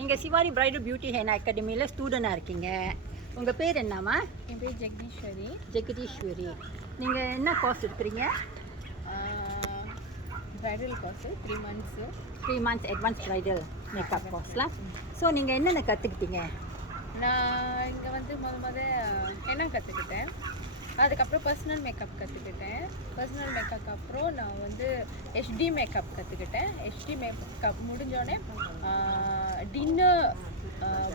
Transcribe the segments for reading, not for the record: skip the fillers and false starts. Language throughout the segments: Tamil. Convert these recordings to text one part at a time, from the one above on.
நீங்கள் சிவாரி பிரைடல் பியூட்டி ஹேனா அகாடமியில் ஸ்டூடெண்டாக இருக்கீங்க. உங்கள் பேர் என்னம்மா? என் பேர் ஜெகதீஸ்வரி. ஜெகதீஸ்வரி. நீங்கள் என்ன கோர்ஸ் எடுக்கிறீங்க? Bridal course 3 months. 3 months advance bridal makeup கோர்ஸ்லாம். ஸோ நீங்கள் என்னென்ன கற்றுக்கிட்டீங்க? நான் இங்கே வந்து என்ன கற்றுக்கிட்டேன். அதுக்கப்புறம் பர்சனல் மேக்கப் கற்றுக்கிட்டேன். பர்சனல் மேக்கப் அப்புறம் நான் வந்து ஹெச்டி மேக்கப் கற்றுக்கிட்டேன். ஹெச்டி மேக்கப் முடிஞ்சோடனே டின்னர்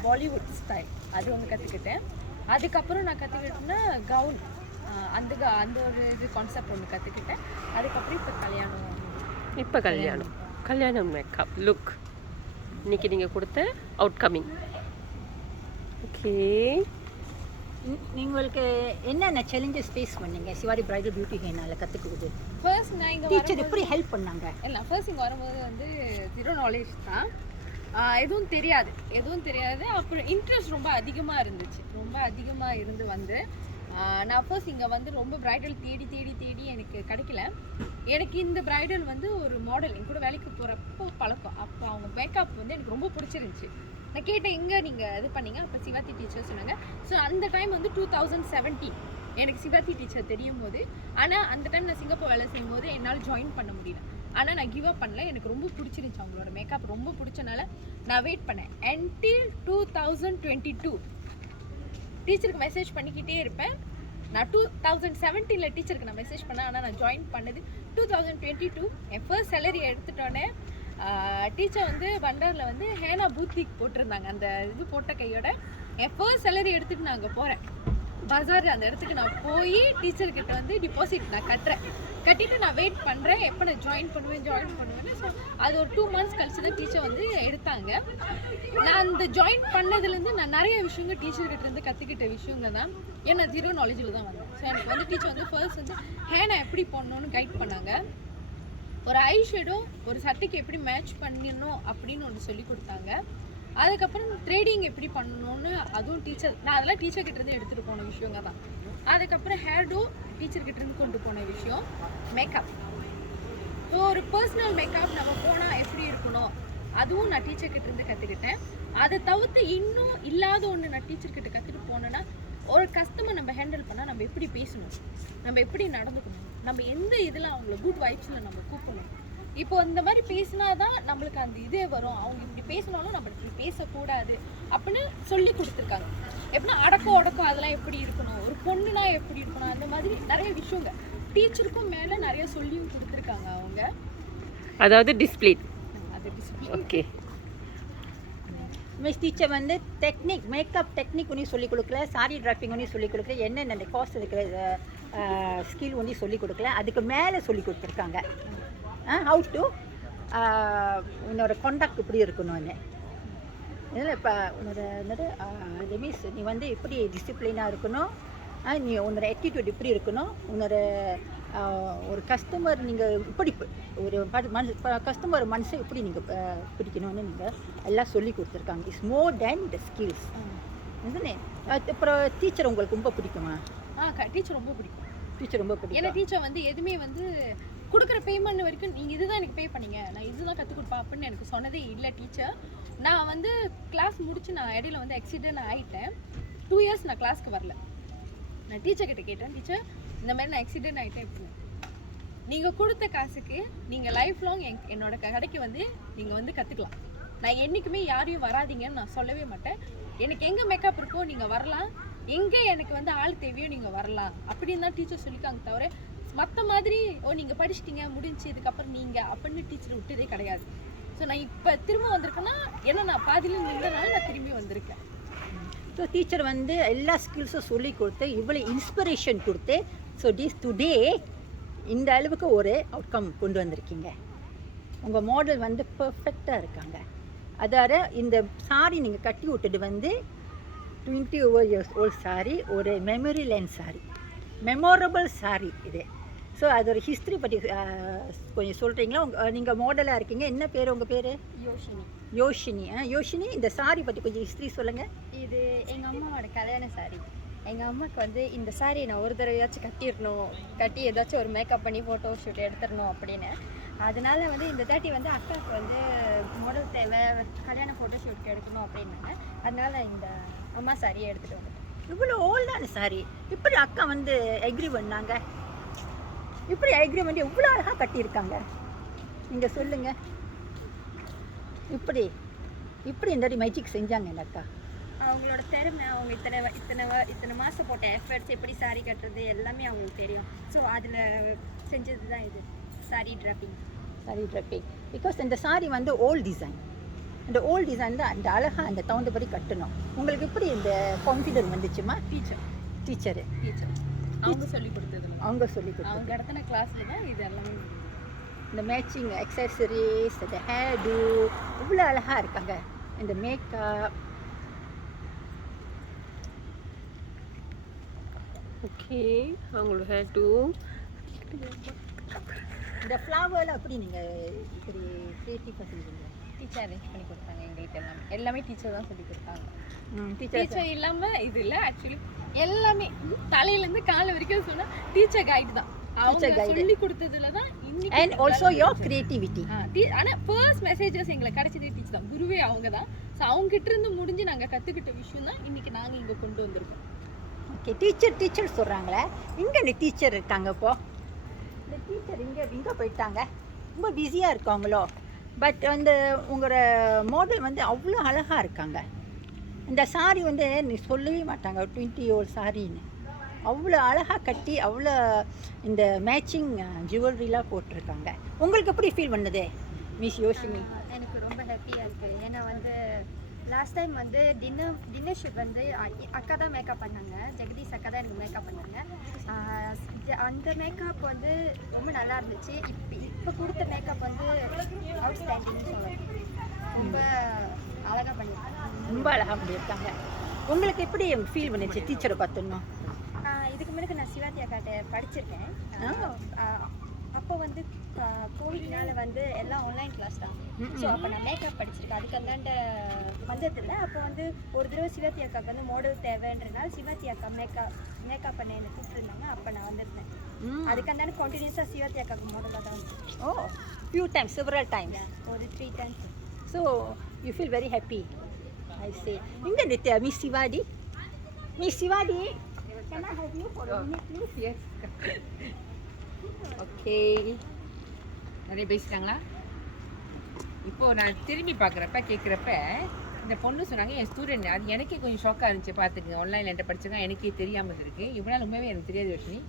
பாலிவுட் ஸ்டைல் அது ஒன்று கற்றுக்கிட்டேன். அதுக்கப்புறம் நான் கற்றுக்கிட்டேன்னா கவுன் அந்த ஒரு இது கான்செப்ட் ஒன்று கற்றுக்கிட்டேன். அதுக்கப்புறம் இப்போ கல்யாணம் மேக்கப் லுக் இன்னைக்கு நீங்கள் கொடுத்த அவுட்கமிங். ஓகே, உங்களுக்கு என்னென்ன சேலஞ்சஸ் ஃபேஸ் பண்ணீங்க சிவாரி பிரைடல் பியூட்டி ஹேனால கற்றுக்குது? ஃபர்ஸ்ட் நான் இங்கே டீச்சர் எப்படி ஹெல்ப் பண்ணாங்க? இல்லை, ஃபர்ஸ்ட் இங்கே வரும்போது வந்து 0 knowledge தான். எதுவும் தெரியாது. அப்புறம் இன்ட்ரெஸ்ட் ரொம்ப அதிகமாக இருந்து வந்து நான் ஃபர்ஸ்ட் இங்கே வந்து ரொம்ப பிரைடல் தேடி எனக்கு கிடைக்கல. எனக்கு இந்த பிரைடல் வந்து ஒரு மாடல் என் கூட வேலைக்கு போகிறப்போ பழக்கம். அப்போ அவங்க மேக்கப் வந்து எனக்கு ரொம்ப பிடிச்சிருந்துச்சி. நான் கேட்டேன், எங்கே நீங்கள் இது பண்ணீங்க? அப்போ சிவாத்தி டீச்சர் சொன்னாங்க. ஸோ அந்த டைம் வந்து 2017 எனக்கு சிவாத்தி டீச்சர் தெரியும் போது. ஆனால் அந்த டைம் நான் சிங்கப்பூர் வேலை செய்யும் போது என்னால் ஜாயின் பண்ண முடியல. ஆனால் நான் கிவ் அப் பண்ணல. எனக்கு ரொம்ப பிடிச்சிருந்துச்சி, அவங்களோட மேக்கப் ரொம்ப பிடிச்சனால நான் வெயிட் பண்ணேன். until 2022 டீச்சருக்கு மெசேஜ் பண்ணிக்கிட்டே இருப்பேன். நான் 2017 டீச்சருக்கு நான் மெசேஜ் பண்ணேன். ஆனால் நான் ஜாயின் பண்ணது 2022. என் ஃபர்ஸ்ட் சேலரி எடுத்துட்டோன்னே டீச்சர் வந்து பண்டாரில் வந்து ஹேனா பூத்திக் போட்டிருந்தாங்க. அந்த இது போட்ட கையோட என் ஃபர்ஸ்ட் சேலரி எடுத்துகிட்டு நான் அங்கே போகிறேன். பஜார் அந்த இடத்துக்கு நான் போய் டீச்சர்கிட்ட வந்து டிபாசிட் நான் கட்டிட்டு நான் வெயிட் பண்ணுறேன், எப்போ நான் ஜாயின் பண்ணுவேன்னு. ஸோ அது ஒரு 2 months கழிச்சு தான் டீச்சர் வந்து எடுத்தாங்க. நான் அந்த ஜாயின் பண்ணதுலேருந்து நான் நிறைய விஷயங்கள் டீச்சர்கிட்ட இருந்து கற்றுக்கிட்ட விஷயங்க தான். ஏன்னா 0 knowledge தான் வந்தேன். ஸோ எனக்கு வந்து டீச்சர் வந்து ஃபர்ஸ்ட் வந்து ஹேனா எப்படி பண்ணணும்னு கைட் பண்ணாங்க. ஒரு ஐ ஷேடோ ஒரு சட்டைக்கு எப்படி மேட்ச் பண்ணிடணும் அப்படின்னு ஒன்று சொல்லி கொடுத்தாங்க. அதுக்கப்புறம் த்ரெடிங் எப்படி பண்ணணும்னு அதுவும் நான் அதெல்லாம் டீச்சர்கிட்ட இருந்து எடுத்துகிட்டு போன விஷயங்க தான். அதுக்கப்புறம் ஹேர்டோ டீச்சர்கிட்ட இருந்து கொண்டு போன விஷயம். மேக்கப், ஸோ ஒரு பர்சனல் மேக்கப் நம்ம போனால் எப்படி இருக்கணும் அதுவும் நான் டீச்சர்கிட்ட இருந்து கற்றுக்கிட்டேன். அதை தவிர்த்து இன்னும் இல்லாத ஒன்று நான் டீச்சர்கிட்ட கற்றுட்டு போனேன்னா, ஒரு கஸ்டமர் நம்ம ஹேண்டில் பண்ணால் நம்ம எப்படி பேசணும், நம்ம எப்படி நடந்துக்கணும், நம்ம எந்த இதில் அவங்கள குட் வைப்ஸில் நம்ம கூப்பிடணும். இப்போ இந்த மாதிரி பேசினா தான் நம்மளுக்கு அந்த இதே வரும். அவங்க இப்படி பேசினாலும் நம்ம இப்படி பேசக்கூடாது அப்படின்னு சொல்லி கொடுத்துருக்காங்க. எப்படின்னா அடக்கம் அதெல்லாம் எப்படி இருக்கணும், ஒரு பொண்ணுனா எப்படி இருக்கணும், அந்த மாதிரி நிறைய விஷயங்க டீச்சருக்கும் மேலே நிறைய சொல்லியும் கொடுத்துருக்காங்க அவங்க. அதாவது டிசிப்ளின். ஓகே, மிஸ் டீச்சர் வந்து மேக்கப் டெக்னிக் ஒன்றும் சொல்லிக் கொடுக்கல, சாரி டிராஃபிங் ஒன்றும் சொல்லிக் கொடுக்கல, என்னென்ன காஸ்ட் இருக்கிற ஸ்கில் ஒன்றும் சொல்லிக் கொடுக்கல. அதுக்கு மேலே சொல்லி கொடுத்துருக்காங்க ஹவு டு உன்னோட கான்டாக்ட் இப்படி இருக்கணும்னு. இதில் இப்போ உன்னோட மீன்ஸ் நீ வந்து எப்படி டிசிப்ளினாக இருக்கணும், நீ உன்னோட ஆட்டிடியூட் இப்படி இருக்கணும், உன்னோட ஒரு கஸ்டமர் நீங்கள் இப்படி ஒரு கஸ்டமர் மனசை இப்படி நீங்கள் பிடிக்கணும்னு நீங்கள் எல்லாம் சொல்லி கொடுத்துருக்காங்க. It's more than the skills. இதுனே அப்புறம் டீச்சர் உங்களுக்கு ரொம்ப பிடிக்குமா? டீச்சர் ரொம்ப பிடிக்கும். ஏன்னா டீச்சர் வந்து எதுவுமே வந்து கொடுக்குற பேமெண்ட் வரைக்கும் நீங்கள் இதுதான் எனக்கு பே பண்ணீங்க, நான் இதுதான் கற்றுக் கொடுப்பேன் அப்படின்னு எனக்கு சொன்னதே இல்லை டீச்சர். நான் வந்து கிளாஸ் முடிச்சு நான் இடையில வந்து ஆக்சிடென்ட் ஆகிட்டேன். 2 years நான் கிளாஸ்க்கு வரல. நான் டீச்சர்கிட்ட கேட்டேன், டீச்சர் இந்த மாதிரி நான் ஆக்சிடென்ட் ஆகிட்டேன் எப்படி, நீங்கள் கொடுத்த காசுக்கு நீங்கள் லைஃப் லாங் என்னோட கடைக்கு வந்து நீங்கள் வந்து கற்றுக்கலாம். நான் என்றைக்குமே யாரையும் வராதிங்கன்னு நான் சொல்லவே மாட்டேன். எனக்கு எங்கே மேக்கப் இருக்கோ நீங்கள் வரலாம், எங்கே எனக்கு வந்து ஆள் தேவையோ நீங்கள் வரலாம் அப்படின்னு தான் டீச்சர் சொல்லிக்காங்க. தவிர மற்ற மாதிரி நீங்கள் படிச்சிட்டிங்க முடிஞ்சு இதுக்கப்புறம் நீங்கள் அப்படின்னு டீச்சர் விட்டதே கிடையாது. ஸோ நான் இப்போ திரும்ப வந்திருக்கேன்னா ஏன்னா நான் பாதியில் நின்றனால நான் திரும்பி வந்திருக்கேன். ஸோ டீச்சர் வந்து எல்லா ஸ்கில்ஸும் சொல்லி கொடுத்து இவ்வளோ இன்ஸ்பிரேஷன் கொடுத்து ஸோ டுடே இந்த அளவுக்கு ஒரு அவுட்கம் கொண்டு வந்திருக்கீங்க. உங்கள் மாடல் வந்து பர்ஃபெக்டாக இருக்காங்க. அதாவது இந்த சாரி நீங்கள் கட்டி விட்டது வந்து 20 over years old சாரி, ஒரு memory land sorry, memorable sorry இது. ஸோ அது ஒரு ஹிஸ்ட்ரி பற்றி கொஞ்சம் சொல்கிறீங்களா? நீங்கள் மாடலாக இருக்கீங்க, என்ன பேர் உங்கள் பேர்? யோஷினி. இந்த சாரி பற்றி கொஞ்சம் ஹிஸ்ட்ரி சொல்லுங்கள். இது எங்கள் அம்மாவோட கல்யாண சாரி. எங்கள் அம்மாவுக்கு வந்து இந்த சாரியை நான் ஒரு தடவையாச்சும் கட்டி ஏதாச்சும் ஒரு மேக்கப் பண்ணி ஃபோட்டோ ஷூட் எடுத்துடணும் அப்படின்னு. அதனால வந்து இந்த தாட்டி வந்து அக்காவுக்கு வந்து மாடல் தேவை, கல்யாண ஃபோட்டோஷூட்க்கு எடுக்கணும் அப்படின்னாங்க. அதனால இந்த அம்மா சாரியை எடுத்துகிட்டு வந்துட்டேன். இவ்வளோ ஓல்டான சாரி இப்படி அக்கா வந்து எக்ரி பண்ணாங்க, இப்படி எக்ரி பண்ணி இவ்வளோ அழகாக கட்டியிருக்காங்க. நீங்கள் சொல்லுங்கள், இப்படி இப்படி இந்த மேஜிக் செஞ்சாங்க இந்த அக்கா. அவங்களோட திறமை, அவங்க இத்தனை மாதம் போட்ட எஃபர்ட்ஸ், எப்படி சாரி கட்டுறது எல்லாமே அவங்களுக்கு தெரியும். ஸோ அதில் செஞ்சது தான் இது சாரி ட்ராப்பிங். சாரி ட்ரெப்பிங் பிகாஸ் இந்த சாரி வந்து ஓல்ட் டிசைன், இந்த ஓல்ட் டிசைன் தான் அந்த அழகாக அந்த தகுந்தபடி கட்டணும். உங்களுக்கு எப்படி இந்த கான்ஃபிடன்ஸ் வந்துச்சுமா? டீச்சரு அவங்க சொல்லி கொடுத்தது, அவங்க சொல்லி கொடுத்தாங்க. அவங்க நடத்தின கிளாஸில் தான் இது எல்லாமே இருந்தது. இந்த மேட்சிங் அக்சசரிஸ், இந்த ஹேர் டூ இவ்வளோ அழகாக இருக்காங்க. இந்த மேக்கப், ஓகே, அவங்களோட ஹேர் டூ. இந்த ஃப்ளவர்லாம் எப்படி நீங்கள் இப்படி க்ரியேட்டிவாக செஞ்சீங்க? டீச்சர் அரேஞ்ச் பண்ணி கொடுத்தாங்க எங்களுக்கு எல்லாமே டீச்சர் தான் சொல்லி கொடுத்தாங்க. டீச்சர் டீச்சர் இல்லாமல் இது இல்லை ஆக்சுவலி, எல்லாமே தலையிலேருந்து காலை வரைக்கும் சொன்னால் டீச்சர் கைடு தான். அவங்க சொல்லி கொடுத்ததுல தான் இன்னைக்கு. And also your creativity. ஆனால் ஃபர்ஸ்ட் மெசேஜஸ் எங்களுக்கு கிடைச்சதே டீச்சர் தான், குருவே அவங்க தான். ஸோ அவங்க கிட்ட இருந்து முடிஞ்சு நாங்கள் கற்றுக்கிட்ட விஷயம் தான் இன்னைக்கு நாங்கள் இங்கே கொண்டு வந்திருக்கோம். ஓகே, டீச்சர் சொல்கிறாங்களே, இங்கே இந்த டீச்சர் இருக்காங்க. இப்போது இந்த டீச்சர் இங்கே போயிட்டாங்க, ரொம்ப பிஸியாக இருக்காங்களோ. பட் வந்து உங்களோட மாடல் வந்து அவ்வளோ அழகாக இருக்காங்க. இந்த சாரி வந்து நீ சொல்லவே மாட்டாங்க 20 ஓல்ட் சாரின்னு. அவ்வளோ அழகாக கட்டி அவ்வளோ இந்த மேட்சிங் ஜுவல்லரிலாம் போட்டிருக்காங்க. உங்களுக்கு எப்படி ஃபீல் பண்ணுது மிஸ் யோஷினி? எனக்கு ரொம்ப ஹாப்பியாக இருக்குது. ஏன்னா வந்து லாஸ்ட் டைம் வந்து டின்னர் ஷூட் வந்து அக்கா தான் மேக்கப் பண்ணாங்க, ஜெகதீஷ் அக்கா தான் எனக்கு மேக்கப் பண்ணாங்க. அந்த மேக்கப் வந்து ரொம்ப நல்லா இருந்துச்சு. இப்போ கொடுத்த மேக்கப் வந்து அவுட் ஸ்டாண்டிங் சொல்லலாம். ரொம்ப அழகாக பண்ணியிருக்காங்க. ரொம்ப அழகாக பண்ணியிருக்காங்க. உங்களுக்கு எப்படி ஃபீல் பண்ணுச்சு டீச்சரை பார்த்தோன்னா? இதுக்கு முன்னாடி நான் சிவாத்தி அக்காட்ட படிச்சிருக்கேன். அப்போ வந்து கோவிட்னால வந்து எல்லாம் ஆன்லைன் கிளாஸ் தான். ஸோ அப்போ நான் மேக்கப் படிச்சிருக்கேன். அதுக்கு அந்தாண்ட வந்ததில்லை. அப்போ வந்து ஒரு தடவை சிவாத்தி அக்காவுக்கு வந்து மாடல் தேவைன்றதுனால சிவாத்தி அக்கா மேக்கப் பண்ண என்னை கூப்பிட்டுருந்தாங்க. அப்போ நான் வந்திருந்தேன். அதுக்கு அந்தாண்ட கண்டினியூஸாக சிவாத்தி அக்காவுக்கு மாடலாக தான் வந்துச்சு. ஓ, few times, several times. ஒரு 3 times. So you feel very happy, I say. இங்க Nithya, Miss Sivadi. Miss Sivadi, can I have you for a minute, please? Yes. Okay. நிறைய பேசிட்டாங்களா? இப்போ நான் திரும்பி பார்க்குறப்ப கேட்குறப்ப இந்த பொண்ணு சொன்னாங்க என் ஸ்டூடெண்ட். அது எனக்கே கொஞ்சம் ஷாக்காக இருந்துச்சு. பார்த்துக்குங்க, ஆன்லைனில் என்கிட்ட படிச்சிருக்கேன், எனக்கே தெரியாமல் இருக்குது. இவ்வளோ உண்மையாகவே எனக்கு தெரியாது யோஷினி,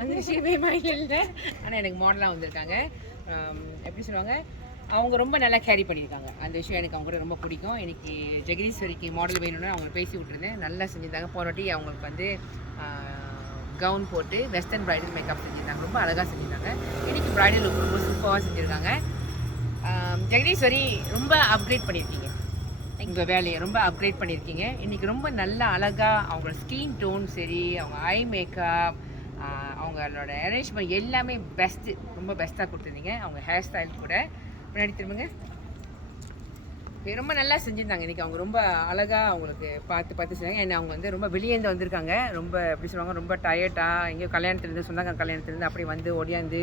அந்த விஷயமே மைண்ட் இல்லை. ஆனால் எனக்கு மாடலாக வந்திருக்காங்க. எப்படி சொல்லுவாங்க, அவங்க ரொம்ப நல்லா கேரி பண்ணியிருக்காங்க. அந்த விஷயம் எனக்கு அவங்க கூட ரொம்ப பிடிக்கும். எனக்கு ஜெகதீஸ்வரிக்கு மாடல் வேணும்னு அவங்க பேசி விட்டுருந்தேன், நல்லா செஞ்சுருந்தாங்க. போனவாட்டி அவங்களுக்கு வந்து கவுன் போட்டு வெஸ்டர்ன் ப்ரைடல் மேக்கப் செஞ்சுருந்தாங்க, ரொம்ப அழகாக செஞ்சுருந்தாங்க. இன்றைக்கி ப்ரைடல் லுக் ரொம்ப சூப்பராக செஞ்சுருக்காங்க. ஜெகதீஸ்வரி ரொம்ப அப்கிரேட் பண்ணியிருக்கீங்க, உங்கள் வேலையை ரொம்ப அப்கிரேட் பண்ணியிருக்கீங்க. இன்றைக்கி ரொம்ப நல்லா அழகாக அவங்களோட ஸ்கின் டோன் சரி, அவங்க ஐ மேக்கப், அவங்களோட அரேஞ்ச்மெண்ட் எல்லாமே பெஸ்ட்டு, ரொம்ப பெஸ்ட்டாக கொடுத்துருந்தீங்க. அவங்க ஹேர் ஸ்டைல் கூட முன்னாடி திரும்புங்க, ரொம்ப நல்லா செஞ்சுருந்தாங்க. இன்றைக்கி அவங்க ரொம்ப அழகாக அவங்களுக்கு பார்த்து செஞ்சாங்க. ஏன்னா அவங்க வந்து ரொம்ப வெளியேந்து வந்திருக்காங்க, ரொம்ப எப்படி சொல்லுவாங்க, ரொம்ப டயர்டாக எங்கேயோ கல்யாணத்துலேருந்து சொன்னாங்க, கல்யாணத்துலேருந்து அப்படி வந்து ஓடியாந்து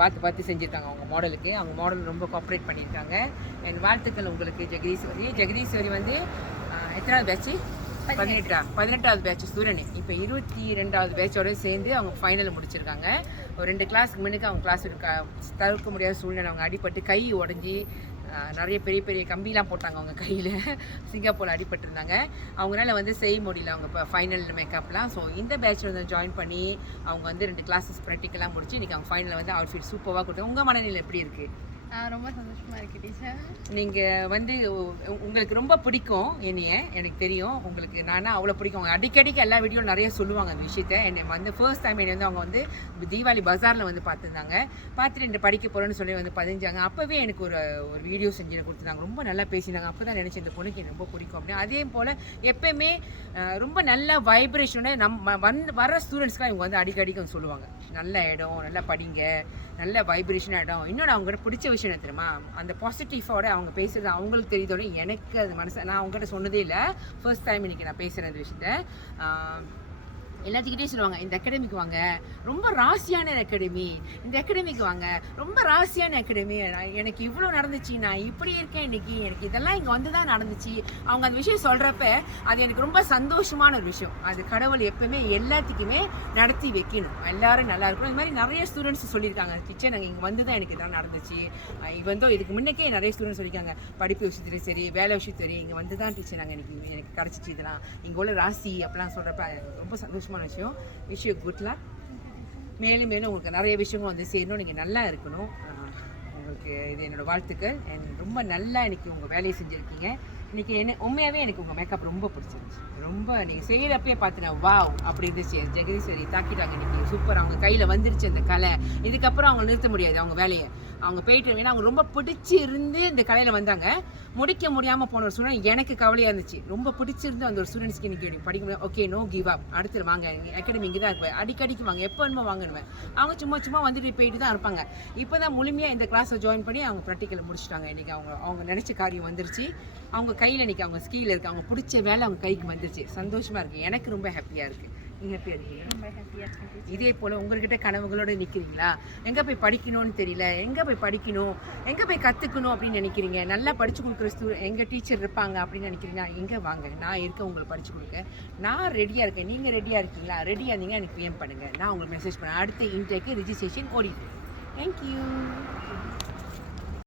பார்த்து செஞ்சுருக்காங்க அவங்க மாடலுக்கு. அவங்க மாடல் ரொம்ப கோஆப்ரேட் பண்ணியிருக்காங்க. என் வாழ்த்துக்கள் உங்களுக்கு ஜெகதீஸ்வரி வந்து எத்தனாவது பேட்ச்சு? 18வது batch student. இப்போ 22வது பேட்சோட சேர்ந்து அவங்க ஃபைனல் முடிச்சிருக்காங்க. ஒரு 2 கிளாஸ்க்கு முன்னுக்கு அவங்க கிளாஸ் தவிர்க்க முடியாத சூழ்நிலை, அவங்க அடிபட்டு கை உடஞ்சி நிறைய பெரிய கம்பிலாம் போட்டாங்க அவங்க கையில், சிங்கப்பூரில் அடிபட்டிருந்தாங்க. அவங்களால வந்து செய்ய முடியல அவங்க இப்போ ஃபைனல் மேக்கப்லாம். ஸோ இந்த பேட்சில் வந்து ஜாயின் பண்ணி அவங்க வந்து 2 கிளாஸஸ் ப்ராக்டிக்கலாக முடிச்சு இன்றைக்கி அவங்க ஃபைனலில் வந்து அவுட்ஃபிட் சூப்பராக கொடுத்தாங்க. உங்கள் மனநிலை எப்படி இருக்குது? ரொம்ப சந்தோஷமாக இருக்குது டீச்சர். நீங்கள் வந்து உங்களுக்கு ரொம்ப பிடிக்கும் என்னைய, எனக்கு தெரியும் உங்களுக்கு நானா அவ்வளோ பிடிக்கும். அவங்க அடிக்கடிக்கு எல்லா வீடியோவும் நிறைய சொல்லுவாங்க அந்த விஷயத்த. என்னை வந்து ஃபர்ஸ்ட் டைம் என்னை வந்து அவங்க வந்து தீபாவளி பஜாரில் வந்து பார்த்துருந்தாங்க, பார்த்துட்டு என்ன படிக்க போகிறேன்னு சொல்லி வந்து பதிஞ்சாங்க. அப்போவே எனக்கு ஒரு வீடியோ செஞ்சு கொடுத்துருந்தாங்க, ரொம்ப நல்லா பேசினாங்க. அப்போ தான் நினச்சி இந்த பொண்ணுக்கு எனக்கு ரொம்ப பிடிக்கும் அப்படின்னு. அதே போல் எப்போயுமே ரொம்ப நல்ல வைப்ரேஷனோட வர ஸ்டூடெண்ட்ஸ்லாம் இவங்க வந்து அடிக்கடிக்கு வந்து சொல்லுவாங்க, நல்ல இடம், நல்லா படிங்க, நல்ல வைப்ரேஷனாக இடம். இன்னொன்று அவங்ககிட்ட பிடிச்ச விஷயம் என்ன தெரியுமா, அந்த பாசிட்டிவோட அவங்க பேசுகிறது அவங்களுக்கு தெரியுதோட எனக்கு அது மனசு, நான் அவங்ககிட்ட சொன்னதே இல்லை, ஃபர்ஸ்ட் டைம் இன்றைக்கி நான் பேசுகிற அந்த விஷயத்த. எல்லாத்துக்கிட்டே சொல்லுவாங்க இந்த அகாடமிக்கு வாங்க, ரொம்ப ராசியான அகாடமி, இந்த அகாடமிக்கு வாங்க, ரொம்ப ராசியான அகாடமி, எனக்கு இவ்வளோ நடந்துச்சு, நான் இப்படி இருக்கேன் இன்னைக்கு, எனக்கு இதெல்லாம் இங்கே வந்து தான் நடந்துச்சு. அவங்க அந்த விஷயம் சொல்கிறப்ப அது எனக்கு ரொம்ப சந்தோஷமான ஒரு விஷயம். அது கடவுள் எப்பவுமே எல்லாத்துக்குமே நடத்தி வைக்கணும், எல்லாரும் நல்லா இருக்கணும். இது மாதிரி நிறைய ஸ்டூடெண்ட்ஸ் சொல்லியிருக்காங்க, டீச்சர் நாங்கள் இங்கே வந்து தான் எனக்கு இதெல்லாம் நடந்துச்சு. இவந்தோ இதுக்கு முன்னக்கே நிறைய ஸ்டூடெண்ட்ஸ் சொல்லியிருக்காங்க, படிப்பு விஷயத்துலையும் சரி வேலை விஷயத்துலையும் சரி, இங்கே வந்து தான் டீச்சர் நாங்கள் எனக்கு கிடச்சிச்சு இதெல்லாம், இங்கே உள்ள ராசி அப்படிலாம் சொல்கிறப்ப ரொம்ப சந்தோஷமான விஷயம். Wish you good luck. மேலும் மேலும் உங்களுக்கு நிறைய விஷயங்கள் வந்து செய்யணும், நீங்கள் நல்லா இருக்கணும். உங்களுக்கு இது என்னோடய வாழ்த்துக்கள். ரொம்ப நல்லா இன்றைக்கி உங்கள் வேலையை செஞ்சுருக்கீங்க. இன்றைக்கி உண்மையாகவே எனக்கு உங்கள் மேக்கப் ரொம்ப பிடிச்சிருந்துச்சு. ரொம்ப நீங்கள் செய்கிறப்பே பார்த்தினா வாவ் அப்படி இருந்துச்சு. ஜெகதீஸ்வரி தாக்கிட்டாங்க இன்றைக்கி, சூப்பர். அவங்க கையில் வந்துருச்சு அந்த கலை. இதுக்கப்புறம் அவங்க நிறுத்த முடியாது அவங்க வேலையை. அவங்க போயிட்டு ஏன்னா அவங்க ரொம்ப பிடிச்சி இருந்து இந்த கலையில் வந்தாங்க. முடிக்க முடியாமல் போன ஒரு ஸ்டூடெண்ட் எனக்கு கவலையாக இருந்துச்சு. ரொம்ப பிடிச்சிருந்து அந்த ஒரு ஸ்டூடெண்ட்ஸ்க்கு இன்றைக்கி படிக்க முடியாது. ஓகே, நோ கிவ் அப், அடுத்து வாங்க, அகாடமி இங்கே தான் இருப்பேன், அடிக்கடிக்கு வாங்க, எப்போ வேணுமோ வாங்கிடுவேன். அவங்க சும்மா வந்துட்டு போயிட்டு தான் இருப்பாங்க. இப்போ தான் முழுமையாக இந்த கிளாஸை ஜாயின் பண்ணி அவங்க ப்ராக்டிக்கலை முடிச்சிட்டாங்க. இன்றைக்கி அவங்க நினச்ச காரியம் வந்துருச்சு. அவங்க கையில் இன்றைக்கி அவங்க ஸ்கீல் இருக்குது, அவங்க பிடிச்ச வேலை அவங்க கைக்கு வந்துருச்சு. சந்தோஷமாக இருக்குது, எனக்கு ரொம்ப ஹாப்பியாக இருக்குது. நீங்கள் ஹாப்பியாக இருக்கீங்க? ரொம்ப ஹாப்பியாக இருக்கேன். இதே போல் உங்கள்கிட்ட கனவுகளோடு நிற்கிறீங்களா? எங்கே போய் படிக்கணும்னு தெரியல, எங்கே போய் படிக்கணும், எங்கே போய் கற்றுக்கணும் அப்படின்னு நினைக்கிறீங்க? நல்லா படித்து கொடுக்குற எங்கள் டீச்சர் இருப்பாங்க அப்படின்னு நினைக்கிறீங்கன்னா எங்கே வாங்க, நான் இருக்கேன் உங்களுக்கு படித்து கொடுக்க. நான் ரெடியாக இருக்கேன். நீங்கள் ரெடியாக இருக்கீங்களா? ரெடியாக இருந்தீங்க எனக்கு பிஎம் பண்ணுங்கள், நான் உங்களுக்கு மெசேஜ் பண்ணேன். அடுத்த இன்டேக்கு ரிஜிஸ்ட்ரேஷன் ஓடிட்டு. தேங்க்யூ.